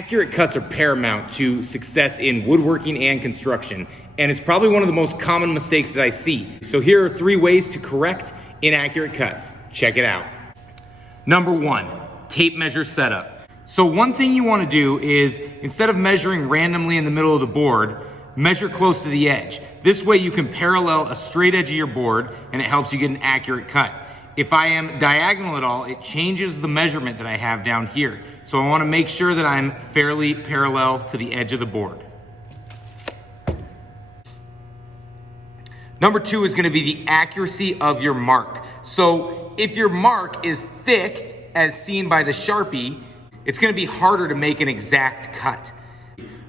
Accurate cuts are paramount to success in woodworking and construction, and it's probably one of the most common mistakes that I see. So here are 3 ways to correct inaccurate cuts. Check it out. Number 1, tape measure setup. So one thing you want to do is, instead of measuring randomly in the middle of the board, measure close to the edge. This way you can parallel a straight edge of your board and it helps you get an accurate cut. If I am diagonal at all, it changes the measurement that I have down here. So I want to make sure that I'm fairly parallel to the edge of the board. Number 2 is going to be the accuracy of your mark. So if your mark is thick, as seen by the Sharpie, it's going to be harder to make an exact cut.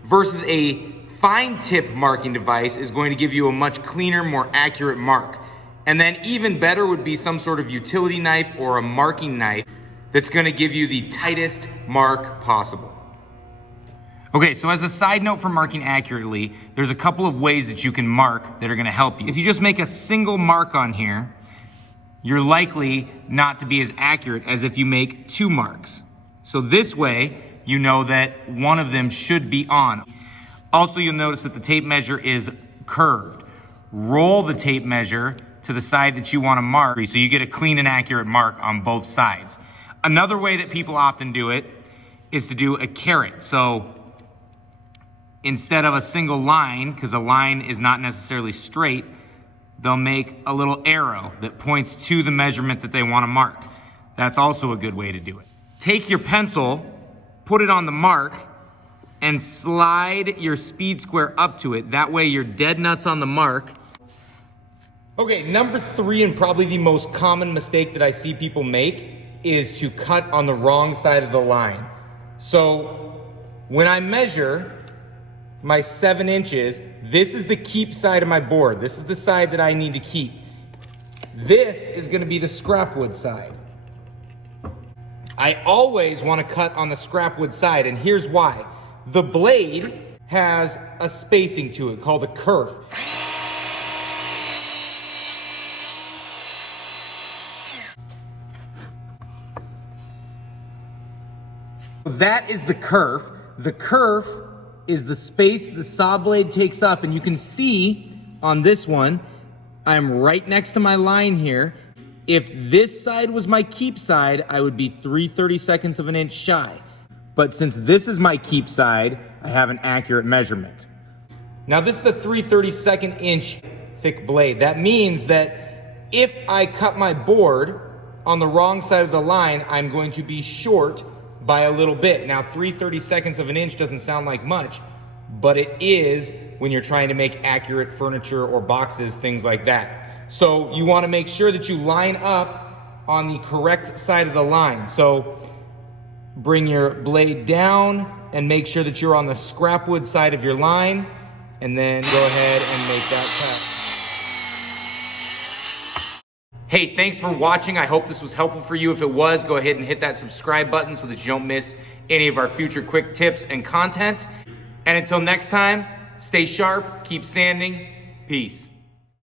Versus a fine tip marking device is going to give you a much cleaner, more accurate mark. And then even better would be some sort of utility knife or a marking knife that's going to give you the tightest mark possible. Okay, so as a side note for marking accurately, there's a couple of ways that you can mark that are going to help you. If you just make a single mark on here, you're likely not to be as accurate as if you make 2 marks. So this way, you know that one of them should be on. Also, you'll notice that the tape measure is curved. Roll the tape measure to the side that you want to mark so you get a clean and accurate mark on both sides. Another way that people often do it is to do a caret. So instead of a single line, because a line is not necessarily straight, they'll make a little arrow that points to the measurement that they want to mark. That's also a good way to do it. Take your pencil, put it on the mark, and slide your speed square up to it. That way you're dead nuts on the mark. Okay, number 3, and probably the most common mistake that I see people make, is to cut on the wrong side of the line. So when I measure my 7 inches, this is the keep side of my board. This is the side that I need to keep. This is going to be the scrap wood side. I always want to cut on the scrap wood side, and here's why. The blade has a spacing to it called a kerf. That is the kerf. The kerf is the space the saw blade takes up, and you can see on this one, I'm right next to my line here. If this side was my keep side, I would be 3/32 of an inch shy. But since this is my keep side, I have an accurate measurement. Now this is a 3/32 inch thick blade. That means that if I cut my board on the wrong side of the line, I'm going to be short by a little bit. Now 3/32 of an inch doesn't sound like much, but it is when you're trying to make accurate furniture or boxes, things like that. So you want to make sure that you line up on the correct side of the line. So bring your blade down and make sure that you're on the scrap wood side of your line, and then go ahead and make that cut. Hey, thanks for watching. I hope this was helpful for you. If it was, go ahead and hit that subscribe button so that you don't miss any of our future quick tips and content. And until next time, stay sharp, keep sanding, peace.